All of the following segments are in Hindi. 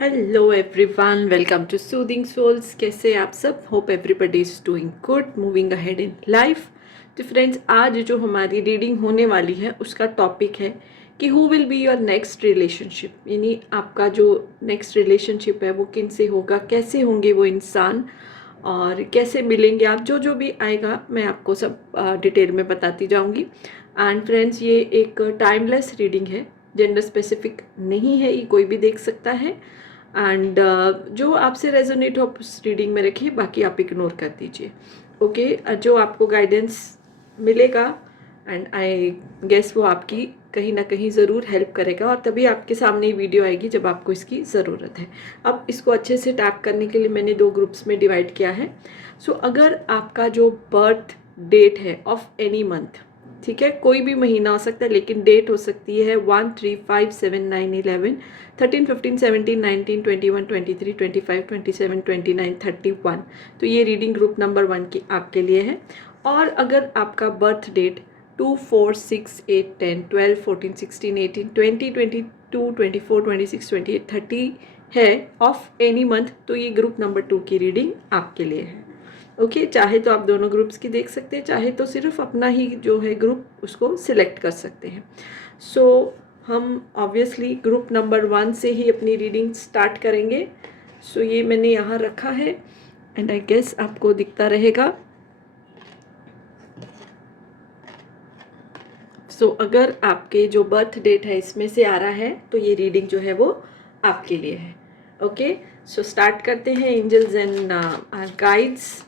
Hello everyone, welcome to soothing souls. कैसे आप सब? Hope everybody is doing good, moving ahead in life. तो फ्रेंड्स, आज जो हमारी रीडिंग होने वाली है उसका टॉपिक है कि who will be your next relationship, यानी आपका जो नेक्स्ट रिलेशनशिप है वो किन से होगा, कैसे होंगे वो इंसान और कैसे मिलेंगे आप। जो जो भी आएगा मैं आपको सब डिटेल में बताती जाऊंगी। एंड फ्रेंड्स, ये एक टाइमलेस रीडिंग है, जेंडर स्पेसिफिक नहीं है, ये कोई भी देख सकता है। एंड जो आपसे रेजोनेट हो उस रीडिंग में रखिए, बाकी आप इग्नोर कर दीजिए। ओके, जो आपको गाइडेंस मिलेगा एंड आई गेस वो आपकी कहीं ना कहीं ज़रूर हेल्प करेगा, और तभी आपके सामने ये वीडियो आएगी जब आपको इसकी ज़रूरत है। अब इसको अच्छे से टैप करने के लिए मैंने 2 ग्रुप्स में डिवाइड किया है। सो अगर आपका जो बर्थ डेट है ऑफ एनी मंथ, ठीक है, कोई भी महीना हो सकता है लेकिन डेट हो सकती है 1, 3, 5, 7, 9, 11, 13, 15, 17, 19, 21, 23, 25, 27, 29, 31। तो ये रीडिंग ग्रुप नंबर 1 की आपके लिए है। और अगर आपका बर्थ डेट 2, 4, 6, 8, 10, 12, 14, 16, 18, 20, 22, 24, 26, 28, 30 है ऑफ एनी मंथ, तो ये ग्रुप नंबर 2 की रीडिंग आपके लिए है। ओके, चाहे तो आप दोनों ग्रुप्स की देख सकते हैं, चाहे तो सिर्फ अपना ही जो है ग्रुप उसको सिलेक्ट कर सकते हैं। सो हम ऑब्वियसली ग्रुप नंबर 1 से ही अपनी रीडिंग स्टार्ट करेंगे। सो ये मैंने यहाँ रखा है एंड आई गेस आपको दिखता रहेगा। सो अगर आपके जो बर्थ डेट है इसमें से आ रहा है तो ये रीडिंग जो है वो आपके लिए है। ओके, सो स्टार्ट करते हैं। Angels and guides,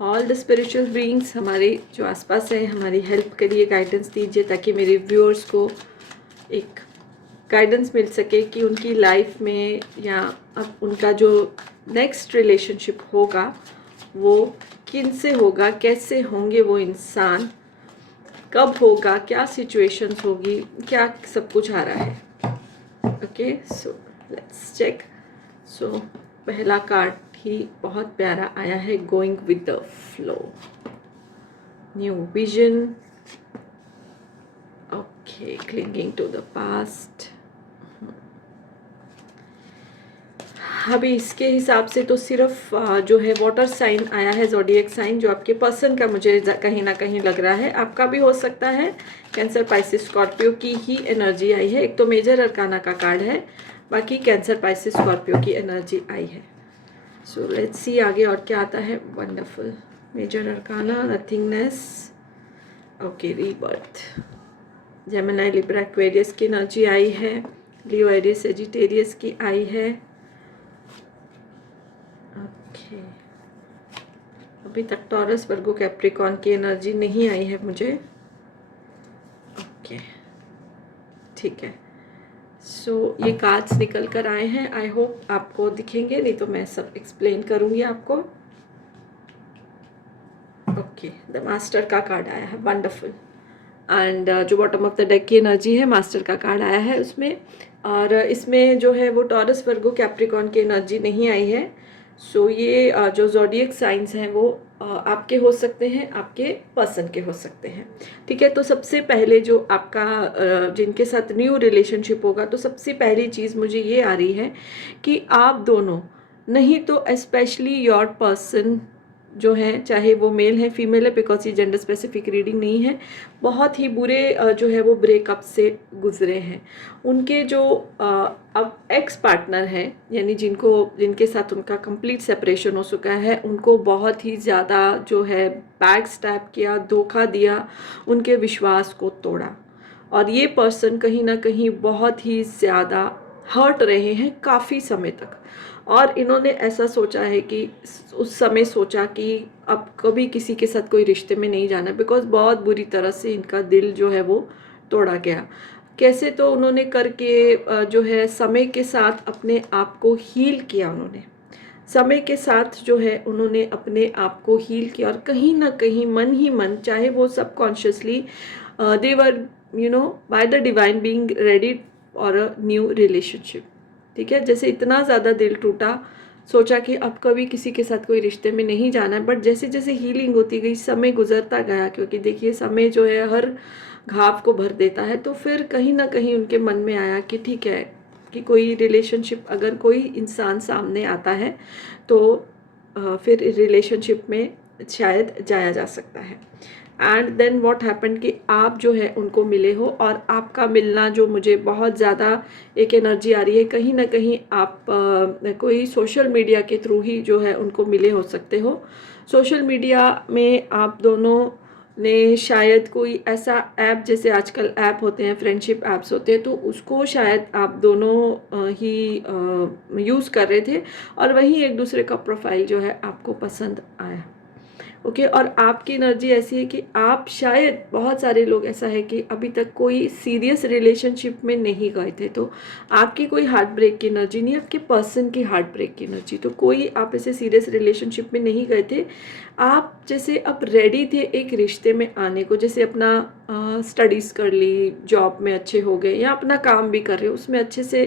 all the spiritual beings, हमारे जो आसपास है हमारी हेल्प करिए, गाइडेंस दीजिए ताकि मेरे व्यूअर्स को एक गाइडेंस मिल सके कि उनकी लाइफ में या अब उनका जो नेक्स्ट रिलेशनशिप होगा वो किन से होगा, कैसे होंगे वो इंसान, कब होगा, क्या सिचुएशंस होगी, क्या सब कुछ आ रहा है। Okay, so let's check. So पहला कार्ड ही बहुत प्यारा आया है, going with the flow, new vision. Okay, clinging to the past. अभी इसके हिसाब से तो सिर्फ जो है वाटर साइन आया है, ज़ोडिएक साइन, जो आपके पर्सन का मुझे कहीं ना कहीं लग रहा है, आपका भी हो सकता है। कैंसर, पाइसिस, स्कॉर्पियो की ही एनर्जी आई है। एक तो मेजर अरकाना का कार्ड है, बाकी कैंसर, पाइसिस, स्कॉर्पियो की एनर्जी आई है। सो लेट्स सी आगे और क्या आता है। Wonderful, major arcana, nothingness. Okay, rebirth, Gemini, Libra, Aquarius की एनर्जी आई है। लियो, एरियस, सेजिटेरियस की आई है। ओके, अभी तक टॉरस, वर्गो, कैप्रिकॉन की एनर्जी नहीं आई है मुझे। ओके, ठीक है। सो ये कार्ड्स निकल कर आए हैं, आई होप आपको दिखेंगे, नहीं तो मैं सब एक्सप्लेन करूंगी आपको। ओके, द मास्टर का कार्ड आया है, वंडरफुल। एंड जो बॉटम ऑफ द डेक की एनर्जी है, मास्टर का कार्ड आया है उसमें, और इसमें जो है वो टॉरस, वर्गो, कैप्रिकॉन की एनर्जी नहीं आई है। सो ये जो ज़ोडिएक साइंस हैं वो आपके हो सकते हैं, आपके पर्सन के हो सकते हैं। ठीक है, तो सबसे पहले जो आपका जिनके साथ न्यू रिलेशनशिप होगा, तो सबसे पहली चीज़ मुझे ये आ रही है कि आप दोनों, नहीं तो स्पेशली योर पर्सन जो है, चाहे वो मेल है फीमेल है, बिकॉज ये जेंडर स्पेसिफिक रीडिंग नहीं है, बहुत ही बुरे जो है वो ब्रेकअप से गुजरे हैं। उनके जो अब एक्स पार्टनर हैं, यानी जिनके साथ उनका कंप्लीट सेपरेशन हो चुका है, उनको बहुत ही ज़्यादा जो है बैक स्टैप किया, धोखा दिया, उनके विश्वास को तोड़ा, और ये पर्सन कहीं ना कहीं बहुत ही ज़्यादा हर्ट रहे हैं काफ़ी समय तक। और इन्होंने ऐसा सोचा है कि उस समय सोचा कि अब कभी किसी के साथ कोई रिश्ते में नहीं जाना, बिकॉज बहुत बुरी तरह से इनका दिल जो है वो तोड़ा गया। कैसे तो उन्होंने करके जो है समय के साथ अपने आप को हील किया, उन्होंने समय के साथ जो है उन्होंने अपने आप को हील किया, और कहीं ना कहीं मन ही मन, चाहे वो subconsciously, they were by the divine being ready for a new relationship. ठीक है, जैसे इतना ज़्यादा दिल टूटा, सोचा कि अब कभी किसी के साथ कोई रिश्ते में नहीं जाना है, बट जैसे जैसे हीलिंग होती गई, समय गुजरता गया, क्योंकि देखिए समय जो है हर घाव को भर देता है, तो फिर कहीं ना कहीं उनके मन में आया कि ठीक है, कि कोई रिलेशनशिप, अगर कोई इंसान सामने आता है तो फिर रिलेशनशिप में शायद जाया जा सकता है। एंड देन व्हाट हैपन कि आप जो है उनको मिले हो, और आपका मिलना जो मुझे बहुत ज़्यादा एक एनर्जी आ रही है, कहीं ना कहीं आप कोई सोशल मीडिया के थ्रू ही जो है उनको मिले हो सकते हो। सोशल मीडिया में आप दोनों ने शायद कोई ऐसा ऐप, जैसे आजकल ऐप होते हैं, फ्रेंडशिप ऐप्स होते हैं, तो उसको शायद आप दोनों ही यूज़ कर रहे थे, और वहीं एक दूसरे का प्रोफाइल जो है आपको पसंद आया। ओके, और आपकी एनर्जी ऐसी है कि आप शायद, बहुत सारे लोग ऐसा है कि अभी तक कोई सीरियस रिलेशनशिप में नहीं गए थे, तो आपकी कोई हार्ट ब्रेक की एनर्जी नहीं, आपके पर्सन की हार्ट ब्रेक की एनर्जी। तो कोई आप ऐसे सीरियस रिलेशनशिप में नहीं गए थे, आप जैसे अब रेडी थे एक रिश्ते में आने को, जैसे अपना स्टडीज़ कर ली, जॉब में अच्छे हो गए, या अपना काम भी कर रहे हो उसमें अच्छे से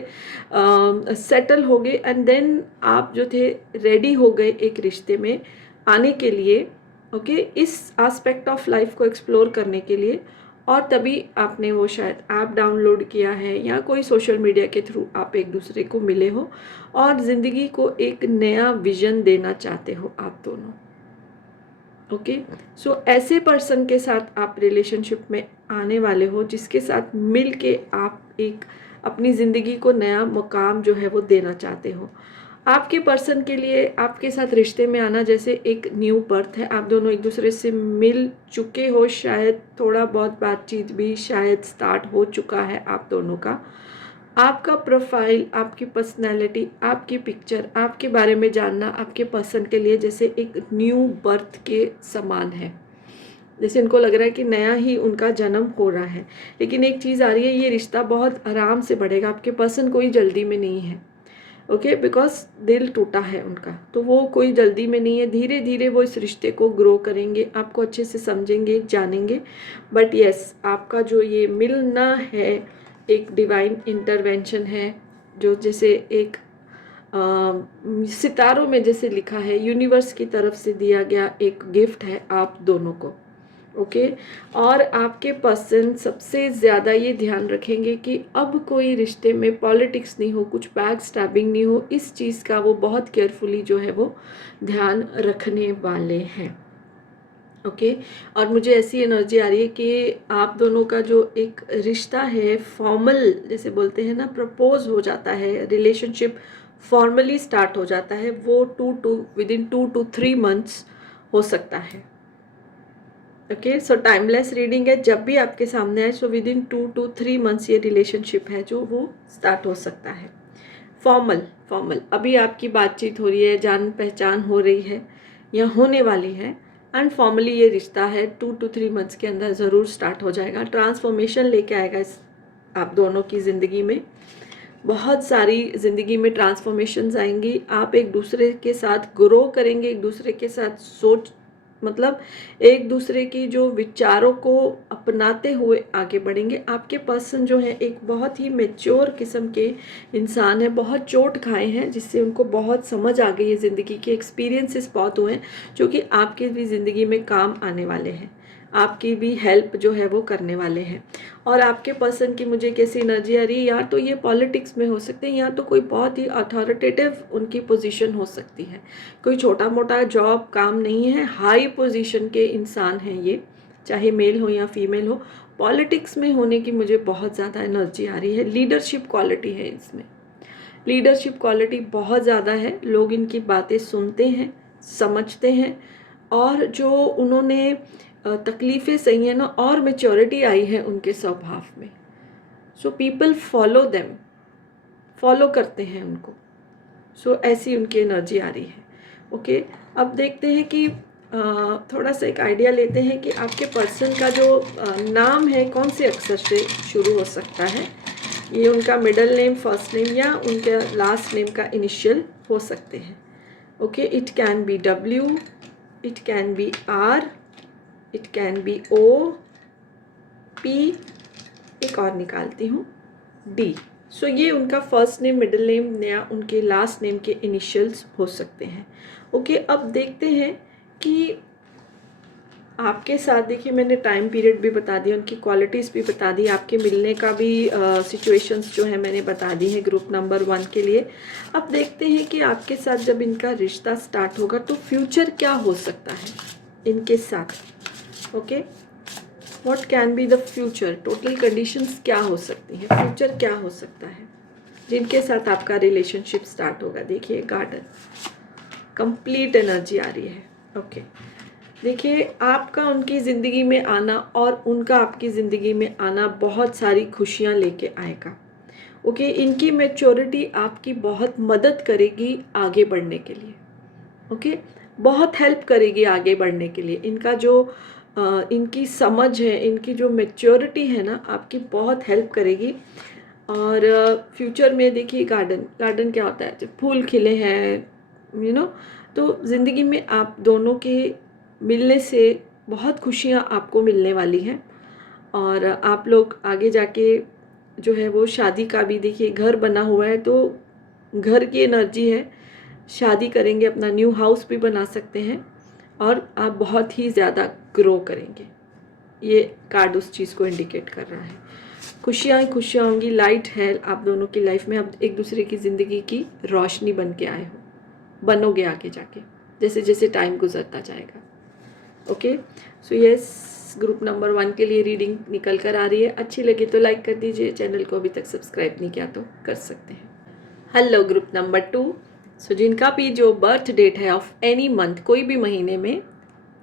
सेटल हो गए, एंड देन आप जो थे रेडी हो गए एक रिश्ते में आने के लिए। ओके, इस एस्पेक्ट ऑफ लाइफ को एक्सप्लोर करने के लिए, और तभी आपने वो शायद ऐप डाउनलोड किया है, या कोई सोशल मीडिया के थ्रू आप एक दूसरे को मिले हो और ज़िंदगी को एक नया विजन देना चाहते हो आप दोनों। ओके, सो ऐसे पर्सन के साथ आप रिलेशनशिप में आने वाले हो, जिसके साथ मिल के आप एक अपनी ज़िंदगी को नया मुकाम जो है वो देना चाहते हो। आपके पर्सन के लिए आपके साथ रिश्ते में आना जैसे एक न्यू बर्थ है। आप दोनों एक दूसरे से मिल चुके हो, शायद थोड़ा बहुत बातचीत भी शायद स्टार्ट हो चुका है आप दोनों का। आपका प्रोफाइल, आपकी पर्सनैलिटी, आपकी पिक्चर, आपके बारे में जानना आपके पर्सन के लिए जैसे एक न्यू बर्थ के समान है, जैसे इनको लग रहा है कि नया ही उनका जन्म हो रहा है। लेकिन एक चीज़ आ रही है, ये रिश्ता बहुत आराम से बढ़ेगा, आपके पर्सन कोई जल्दी में नहीं है। ओके, बिकॉज दिल टूटा है उनका, तो वो कोई जल्दी में नहीं है, धीरे धीरे वो इस रिश्ते को ग्रो करेंगे, आपको अच्छे से समझेंगे, जानेंगे। बट यस, आपका जो ये मिलना है एक डिवाइन इंटरवेंशन है, जो जैसे एक सितारों में जैसे लिखा है, यूनिवर्स की तरफ से दिया गया एक गिफ्ट है आप दोनों को। ओके, और आपके पर्सन सबसे ज़्यादा ये ध्यान रखेंगे कि अब कोई रिश्ते में पॉलिटिक्स नहीं हो, कुछ बैक स्टैबिंग नहीं हो, इस चीज़ का वो बहुत केयरफुली जो है वो ध्यान रखने वाले हैं। ओके, और मुझे ऐसी एनर्जी आ रही है कि आप दोनों का जो एक रिश्ता है फॉर्मल, जैसे बोलते हैं ना, प्रपोज हो जाता है, रिलेशनशिप फॉर्मली स्टार्ट हो जाता है, वो विदिन 2 to 3 months हो सकता है। ओके, सो टाइमलेस रीडिंग है, जब भी आपके सामने आए, सो विदिन 2 to 3 months ये रिलेशनशिप है जो वो स्टार्ट हो सकता है। फॉर्मल अभी आपकी बातचीत हो रही है, जान पहचान हो रही है या होने वाली है, एंड फॉर्मली ये रिश्ता है 2 to 3 months के अंदर ज़रूर स्टार्ट हो जाएगा। ट्रांसफॉर्मेशन लेके आएगा इस आप दोनों की ज़िंदगी में, बहुत सारी ज़िंदगी में ट्रांसफॉर्मेशंस आएंगी, आप एक दूसरे के साथ ग्रो करेंगे, एक दूसरे के साथ सोच, मतलब एक दूसरे की जो विचारों को अपनाते हुए आगे बढ़ेंगे। आपके पर्सन जो है एक बहुत ही मैच्योर किस्म के इंसान है, बहुत चोट खाए हैं, जिससे उनको बहुत समझ आ गई है, ज़िंदगी के एक्सपीरियंसेस बहुत हुए हैं, जो कि आपकी भी ज़िंदगी में काम आने वाले हैं, आपकी भी हेल्प जो है वो करने वाले हैं। और आपके पर्सन की मुझे कैसी एनर्जी आ रही है, या तो ये पॉलिटिक्स में हो सकते हैं, या तो कोई बहुत ही अथॉरिटेटिव उनकी पोजीशन हो सकती है, कोई छोटा मोटा जॉब काम नहीं है, हाई पोजीशन के इंसान हैं ये, चाहे मेल हो या फीमेल हो, पॉलिटिक्स में होने की मुझे बहुत ज़्यादा एनर्जी आ रही है। लीडरशिप क्वालिटी है इसमें, लीडरशिप क्वालिटी बहुत ज़्यादा है, लोग इनकी बातें सुनते हैं, समझते हैं, और जो उन्होंने तकलीफ़ें सही हैं ना, और मेच्योरिटी आई है उनके स्वभाव में, so people follow them, follow करते हैं उनको, सो ऐसी उनकी एनर्जी आ रही है। ओके, अब देखते हैं कि थोड़ा सा एक आइडिया लेते हैं कि आपके पर्सन का जो नाम है कौन से अक्षर से शुरू हो सकता है। ये उनका मिडल नेम, फर्स्ट नेम, या उनके लास्ट नेम का इनिशियल हो सकते हैं। Okay, it can B W, it can B R, it can B O, P, एक और निकालती हूँ, D। सो ये उनका फर्स्ट नेम, मिडिल नेम, या उनके लास्ट नेम के इनिशियल्स हो सकते हैं। ओके, अब देखते हैं कि आपके साथ देखिए मैंने टाइम पीरियड भी बता दिया, उनकी क्वालिटीज़ भी बता दी, आपके मिलने का भी सिचुएशंस जो है मैंने बता दी है ग्रुप नंबर 1 के लिए। अब देखते हैं कि आपके साथ जब इनका रिश्ता स्टार्ट होगा तो फ्यूचर क्या हो सकता है इनके साथ। Okay, what can be the future, total conditions क्या हो सकती हैं, फ्यूचर क्या हो सकता है जिनके साथ आपका रिलेशनशिप स्टार्ट होगा। देखिए गार्डन, कंप्लीट एनर्जी आ रही है। ओके, देखिए आपका उनकी ज़िंदगी में आना और उनका आपकी ज़िंदगी में आना बहुत सारी खुशियाँ लेके आएगा। ओके, इनकी मैच्योरिटी आपकी बहुत मदद करेगी आगे बढ़ने के लिए। ओके, बहुत हेल्प करेगी आगे बढ़ने के लिए। इनका जो इनकी समझ है, इनकी जो मैच्योरिटी है ना, आपकी बहुत हेल्प करेगी। और फ्यूचर में देखिए गार्डन, गार्डन क्या होता है, जब फूल खिले हैं तो ज़िंदगी में आप दोनों के मिलने से बहुत खुशियाँ आपको मिलने वाली हैं। और आप लोग आगे जाके जो है वो शादी का भी, देखिए घर बना हुआ है तो घर की एनर्जी है, शादी करेंगे, अपना न्यू हाउस भी बना सकते हैं और आप बहुत ही ज़्यादा ग्रो करेंगे। ये कार्ड उस चीज़ को इंडिकेट कर रहा है। खुशियाँ ही खुशियाँ होंगी, लाइट है आप दोनों की लाइफ में। अब एक दूसरे की ज़िंदगी की रोशनी बन के आए हो, बनोगे आगे जाके जैसे जैसे टाइम गुजरता जाएगा। Okay, so yes, group number 1 के लिए रीडिंग निकल कर आ रही है। अच्छी लगी तो लाइक कर दीजिए, चैनल को अभी तक सब्सक्राइब नहीं किया तो कर सकते हैं। हेलो ग्रुप नंबर 2, सो जिनका भी जो बर्थ डेट है ऑफ एनी मंथ, कोई भी महीने में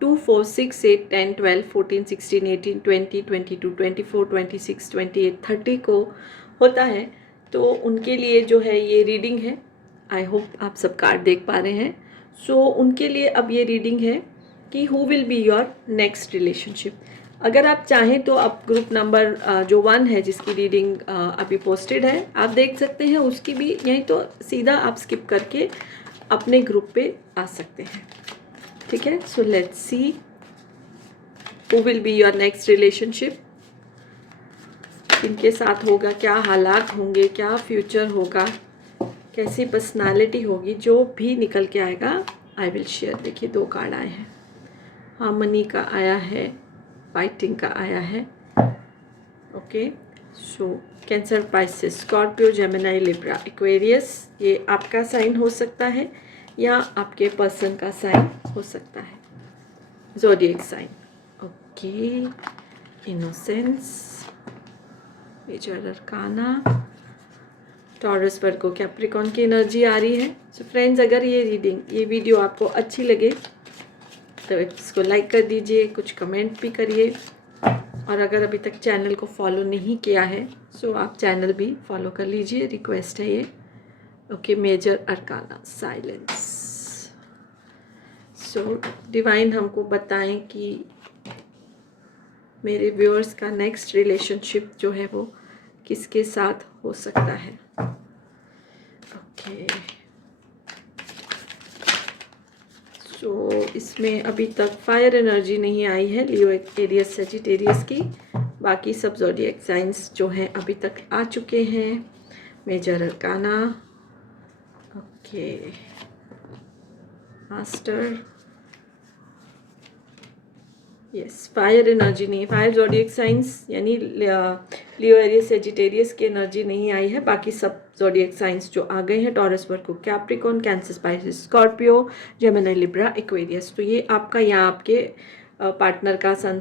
2, 4, 6, 8, 10, 12, 14, 16, 18, 20, 22, 24, 26, 28, 30 को होता है, तो उनके लिए जो है ये रीडिंग है। आई होप आप सब कार्ड देख पा रहे हैं। सो उनके लिए अब ये रीडिंग है कि who will be your next relationship. अगर आप चाहें तो आप ग्रुप नंबर जो 1 है जिसकी रीडिंग अभी पोस्टेड है, आप देख सकते हैं उसकी भी, यहीं तो सीधा आप स्किप करके अपने ग्रुप पे आ सकते हैं। ठीक है, so let's see who will be your next relationship, इनके साथ होगा, क्या हालात होंगे, क्या फ्यूचर होगा, कैसी पर्सनालिटी होगी, जो भी निकल के आएगा आई विल शेयर। देखिए 2 कार्ड आए हैं, हार्मनी का आया है, फाइटिंग का आया है। Okay, so Cancer, Pisces, Scorpio, Gemini, Libra, Aquarius, ये आपका साइन हो सकता है या आपके पर्सन का साइन हो सकता है, zodiac sign. Okay, innocence, major arcana, Taurus, Virgo, Capricorn की एनर्जी आ रही है। सो फ्रेंड्स, अगर ये रीडिंग, ये वीडियो आपको अच्छी लगे तो इसको लाइक कर दीजिए, कुछ कमेंट भी करिए, और अगर अभी तक चैनल को फॉलो नहीं किया है सो आप चैनल भी फॉलो कर लीजिए, रिक्वेस्ट है ये। Okay, major arcana, silence. So divine हमको बताएं कि मेरे व्यूअर्स का नेक्स्ट रिलेशनशिप जो है वो किसके साथ हो सकता है। ओके, सो इसमें अभी तक फायर एनर्जी नहीं आई है लियो, एरियस, सेजिटेरियस की। बाकी सब ज़ोडिएक साइंस जो हैं अभी तक आ चुके हैं। Major arcana, okay, master, yes, fire energy नहीं है, फायर ज़ोडिएक साइंस यानी लियो, एरियस, सेजिटेरियस की एनर्जी नहीं आई है। बाकी सब ज़ोडिएक साइंस जो आ गए हैं, Taurus, Virgo, Capricorn, Cancer, Pisces, Scorpio, Gemini, Libra, Aquarius. तो ये आपका या आपके पार्टनर का सन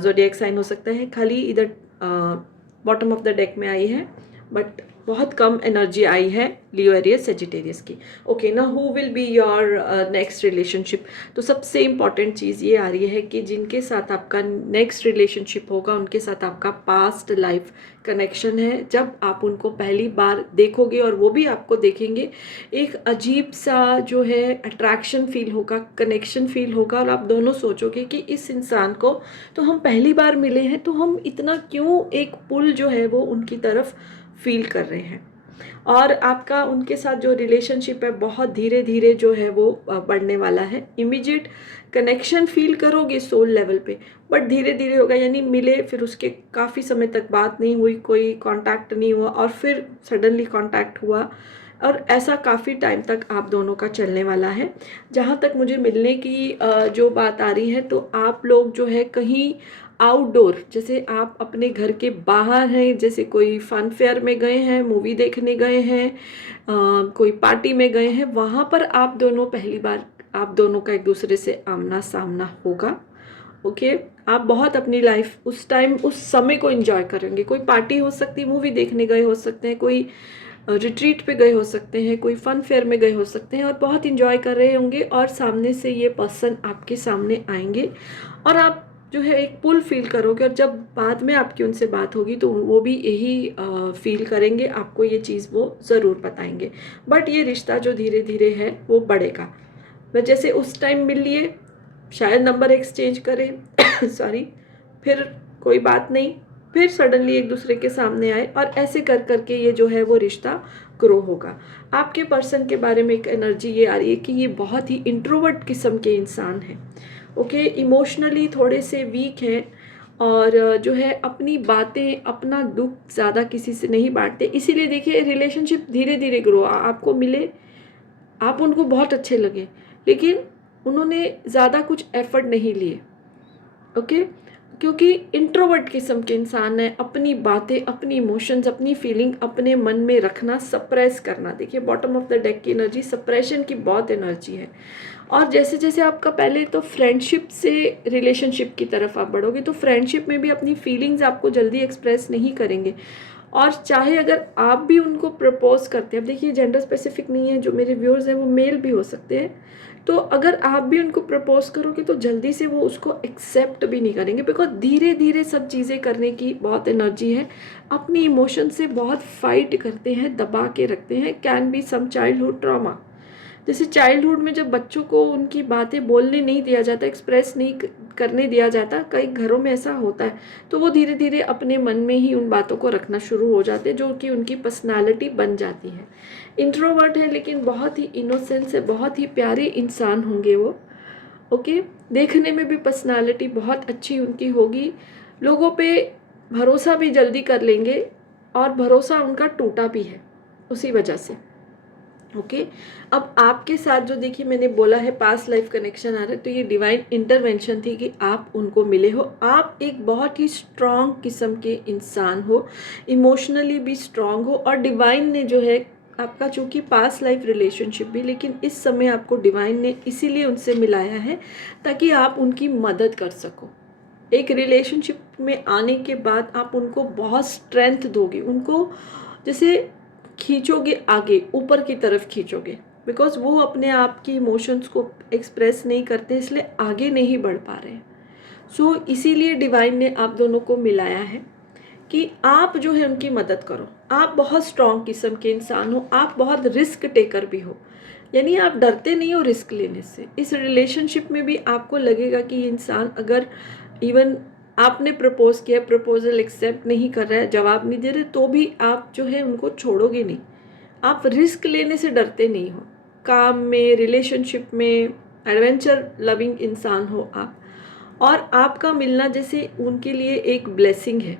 ज़ोडिएक साइन हो सकता है। खाली इधर बॉटम ऑफ द डेक में आई है, बट बहुत कम एनर्जी आई है लियो, एरियस, सेजिटेरियस की। ओके ना, who will be your next relationship. तो सबसे इम्पॉर्टेंट चीज़ ये आ रही है कि जिनके साथ आपका नेक्स्ट रिलेशनशिप होगा उनके साथ आपका पास्ट लाइफ कनेक्शन है। जब आप उनको पहली बार देखोगे और वो भी आपको देखेंगे, एक अजीब सा जो है अट्रैक्शन फील होगा, कनेक्शन फील होगा, और आप दोनों सोचोगे कि इस इंसान को तो हम पहली बार मिले हैं, तो हम इतना क्यों एक पुल जो है वो उनकी तरफ फील कर रहे हैं। और आपका उनके साथ जो रिलेशनशिप है बहुत धीरे धीरे जो है वो बढ़ने वाला है। इमीडिएट कनेक्शन फील करोगे सोल लेवल पे, बट धीरे धीरे होगा, यानी मिले, फिर उसके काफ़ी समय तक बात नहीं हुई, कोई कांटेक्ट नहीं हुआ, और फिर सडनली कांटेक्ट हुआ, और ऐसा काफ़ी टाइम तक आप दोनों का चलने वाला है। जहाँ तक मुझे मिलने की जो बात आ रही है, तो आप लोग जो है कहीं आउटडोर, जैसे आप अपने घर के बाहर हैं, जैसे कोई फन फेयर में गए हैं, मूवी देखने गए हैं, कोई पार्टी में गए हैं, वहाँ पर आप दोनों पहली बार आप दोनों का एक दूसरे से आमना सामना होगा। ओके, आप बहुत अपनी लाइफ उस टाइम उस समय को एंजॉय करेंगे। कोई पार्टी हो सकती है, मूवी देखने गए हो सकते हैं, कोई रिट्रीट पे गए हो सकते हैं, कोई फन फेयर में गए हो सकते हैं, और बहुत इंजॉय कर रहे होंगे, और सामने से ये पर्सन आपके सामने आएंगे और आप जो है एक पुल फील करोगे, और जब बाद में आपकी उनसे बात होगी तो वो भी यही फील करेंगे, आपको ये चीज़ वो ज़रूर बताएंगे। बट ये रिश्ता जो धीरे धीरे है वो बढ़ेगा। वह जैसे उस टाइम मिल लिए, शायद नंबर एक्सचेंज करें सॉरी, फिर कोई बात नहीं, फिर सडनली एक दूसरे के सामने आए, और ऐसे कर करके ये जो है वो रिश्ता ग्रो होगा। आपके पर्सन के बारे में एक एनर्जी ये आ रही है कि ये बहुत ही इंट्रोवर्ट किस्म के इंसान हैं। ओके, इमोशनली थोड़े से वीक हैं, और जो है अपनी बातें, अपना दुख ज़्यादा किसी से नहीं बांटते। इसीलिए देखिए रिलेशनशिप धीरे धीरे ग्रो, आपको मिले, आप उनको बहुत अच्छे लगे, लेकिन उन्होंने ज़्यादा कुछ एफर्ट नहीं लिए। ओके, क्योंकि इंट्रोवर्ट किस्म के इंसान है, अपनी बातें, अपनी इमोशंस, अपनी फीलिंग अपने मन में रखना, सप्रेस करना। देखिए बॉटम ऑफ द डेक की एनर्जी सप्रेशन की बहुत एनर्जी है। और जैसे जैसे आपका पहले तो फ्रेंडशिप से रिलेशनशिप की तरफ आप बढ़ोगे, तो फ्रेंडशिप में भी अपनी फीलिंग्स आपको जल्दी एक्सप्रेस नहीं करेंगे। और चाहे अगर आप भी उनको प्रपोज करते हैं, अब देखिए जेंडर स्पेसिफिक नहीं है, जो मेरे व्यूअर्स हैं वो मेल भी हो सकते हैं, तो अगर आप भी उनको प्रपोज करोगे तो जल्दी से वो उसको एक्सेप्ट भी नहीं करेंगे, बिकॉज धीरे धीरे सब चीज़ें करने की बहुत एनर्जी है। अपनी इमोशन से बहुत फाइट करते हैं, दबा के रखते हैं। Can be some childhood trauma, जैसे चाइल्डहुड में जब बच्चों को उनकी बातें बोलने नहीं दिया जाता, एक्सप्रेस नहीं करने दिया जाता, कई घरों में ऐसा होता है, तो वो धीरे धीरे अपने मन में ही उन बातों को रखना शुरू हो जाते हैं, जो कि उनकी पर्सनालिटी बन जाती है। इंट्रोवर्ट है लेकिन बहुत ही इनोसेंस है, बहुत ही प्यारे इंसान होंगे वो। ओके, देखने में भी पर्सनालिटी बहुत अच्छी उनकी होगी, लोगों पे भरोसा भी जल्दी कर लेंगे, और भरोसा उनका टूटा भी है उसी वजह से। ओके, अब आपके साथ जो देखिए मैंने बोला है पास्ट लाइफ कनेक्शन आ रहा है, तो ये डिवाइन इंटरवेंशन थी कि आप उनको मिले हो। आप एक बहुत ही स्ट्रॉन्ग किस्म के इंसान हो, इमोशनली भी स्ट्रॉन्ग हो, और डिवाइन ने जो है आपका, चूँकि पास्ट लाइफ रिलेशनशिप भी, लेकिन इस समय आपको डिवाइन ने इसीलिए उनसे मिलाया है ताकि आप उनकी मदद कर सको। एक रिलेशनशिप में आने के बाद आप उनको बहुत स्ट्रेंथ दोगे, उनको जैसे खींचोगे आगे, ऊपर की तरफ खींचोगे, बिकॉज वो अपने आप की इमोशंस को एक्सप्रेस नहीं करते, इसलिए आगे नहीं बढ़ पा रहे हैं। सो इसीलिए डिवाइन ने आप दोनों को मिलाया है कि आप जो है उनकी मदद करो। आप बहुत स्ट्रॉन्ग किस्म के इंसान हो, आप बहुत रिस्क टेकर भी हो, यानी आप डरते नहीं हो रिस्क लेने से। इस रिलेशनशिप में भी आपको लगेगा कि ये इंसान, अगर इवन आपने प्रपोज किया, प्रपोजल एक्सेप्ट नहीं कर रहा है, जवाब नहीं दे रहे, तो भी आप जो है उनको छोड़ोगे नहीं। आप रिस्क लेने से डरते नहीं हो। काम में, रिलेशनशिप में एडवेंचर लविंग इंसान हो आप, और आपका मिलना जैसे उनके लिए एक ब्लेसिंग है,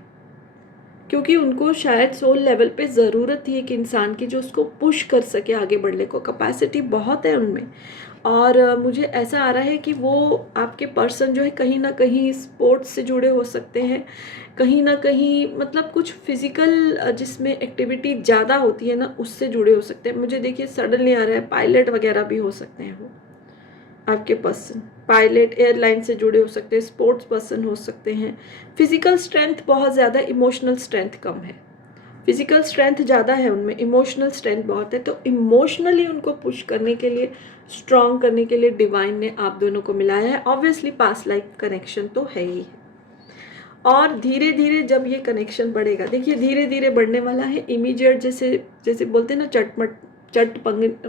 क्योंकि उनको शायद सोल लेवल पे ज़रूरत थी एक इंसान की जो उसको पुश कर सके आगे बढ़ने को। कैपेसिटी बहुत है उनमें, और मुझे ऐसा आ रहा है कि वो आपके पर्सन जो है कहीं ना कहीं स्पोर्ट्स से जुड़े हो सकते हैं, कहीं ना कहीं मतलब कुछ फिजिकल जिसमें एक्टिविटी ज़्यादा होती है ना, उससे जुड़े हो सकते हैं। मुझे देखिए सडनली आ रहा है पायलट वगैरह भी हो सकते हैं वो आपके पर्सन, पायलट, एयरलाइन से जुड़े हो सकते हैं, स्पोर्ट्स पर्सन हो सकते हैं। फिजिकल स्ट्रेंथ बहुत ज़्यादा, इमोशनल स्ट्रेंथ कम है। फिजिकल स्ट्रेंथ ज़्यादा है उनमें, इमोशनल स्ट्रेंथ बहुत है। तो इमोशनली उनको पुश करने के लिए, स्ट्रॉन्ग करने के लिए डिवाइन ने आप दोनों को मिलाया है। ऑब्वियसली पास्ट लाइफ कनेक्शन तो है ही है, और धीरे धीरे जब ये कनेक्शन बढ़ेगा, देखिए धीरे धीरे बढ़ने वाला है। इमीडिएट जैसे जैसे बोलते हैं ना, चट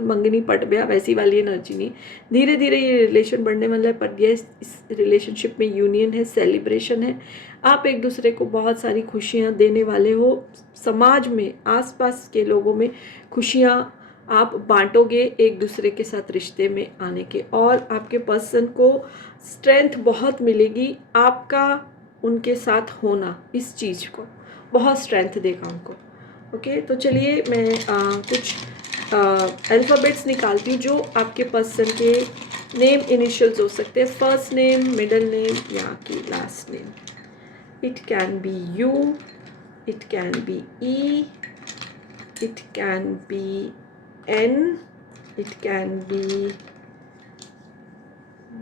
मंगनी पट ब्याह, वैसी वाली एनर्जी नहीं। धीरे धीरे ये रिलेशन बढ़ने वाला है, पर ये इस रिलेशनशिप में यूनियन है, सेलिब्रेशन है। आप एक दूसरे को बहुत सारी खुशियाँ देने वाले हो, समाज में आसपास के लोगों में खुशियाँ आप बांटोगे एक दूसरे के साथ रिश्ते में आने के, और आपके पर्सन को स्ट्रेंथ बहुत मिलेगी। आपका उनके साथ होना इस चीज़ को बहुत स्ट्रेंथ देगा उनको। ओके, तो चलिए मैं कुछ अल्फ़ाबेट्स निकालती हूँ जो आपके पर्सन के नेम इनिशियल्स हो सकते हैं, फर्स्ट नेम, मिडिल नेम या कि last name. It can be U, it can be E, it can be N, it can be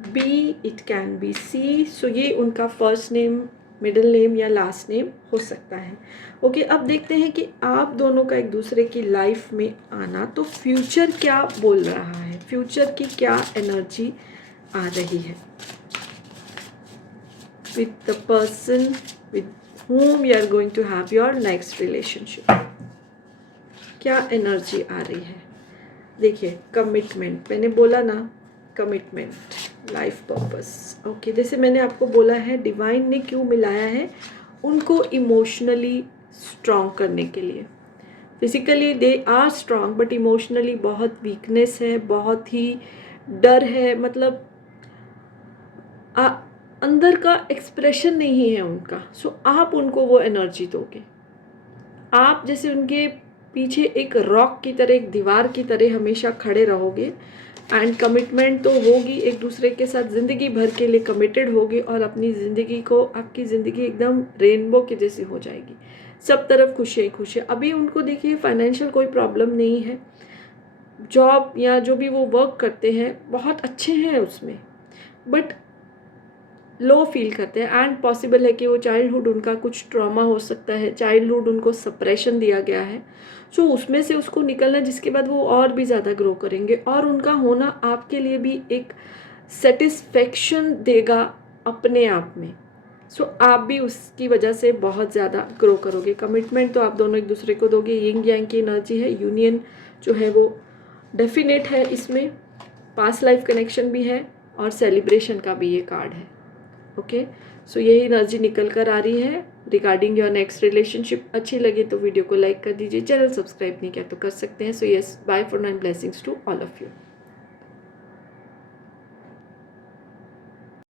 B, it can be C. So ये उनका फर्स्ट नेम, मिडिल नेम या लास्ट नेम हो सकता है. ओके, अब देखते हैं कि आप दोनों का एक दूसरे की लाइफ में आना, तो फ्यूचर क्या बोल रहा है, फ्यूचर की क्या एनर्जी आ रही है with the person with whom you are going to have your next relationship. क्या एनर्जी आ रही है. देखिए, कमिटमेंट, मैंने बोला ना, कमिटमेंट, लाइफ पर्पस. ओके, जैसे मैंने आपको बोला है डिवाइन ने क्यों मिलाया है, उनको इमोशनली स्ट्रॉन्ग करने के लिए. Physically they are strong but emotionally बहुत वीकनेस है, बहुत ही डर है, मतलब अंदर का एक्सप्रेशन नहीं है उनका. सो आप उनको वो एनर्जी दोगे. आप जैसे उनके पीछे एक रॉक की तरह, एक दीवार की तरह हमेशा खड़े रहोगे. एंड कमिटमेंट तो होगी, एक दूसरे के साथ ज़िंदगी भर के लिए कमिटेड होगे और अपनी ज़िंदगी को, आपकी ज़िंदगी एकदम रेनबो के जैसी हो जाएगी, सब तरफ खुशियाँ ही खुशियाँ. अभी उनको देखिए फाइनेंशियल कोई प्रॉब्लम नहीं है, जॉब या जो भी वो वर्क करते हैं बहुत अच्छे हैं उसमें, बट लो फील करते हैं. एंड पॉसिबल है कि वो चाइल्डहुड उनका कुछ ट्रॉमा हो सकता है, चाइल्डहुड उनको सप्रेशन दिया गया है. सो उसमें से उसको निकलना, जिसके बाद वो और भी ज़्यादा ग्रो करेंगे और उनका होना आपके लिए भी एक सेटिस्फेक्शन देगा अपने आप में. सो आप भी उसकी वजह से बहुत ज़्यादा ग्रो करोगे. कमिटमेंट तो आप दोनों एक दूसरे को दोगे, यिंग यांग की एनर्जी है, यूनियन जो है वो डेफिनेट है इसमें, पास्ट लाइफ कनेक्शन भी है और सेलिब्रेशन का भी ये कार्ड है. ओके, सो यही एनर्जी निकल कर आ रही है रिगार्डिंग योर नेक्स्ट रिलेशनशिप. अच्छी लगे तो वीडियो को लाइक कर दीजिए, चैनल सब्सक्राइब नहीं किया तो कर सकते हैं. So yes, bye for now, blessings to all of you.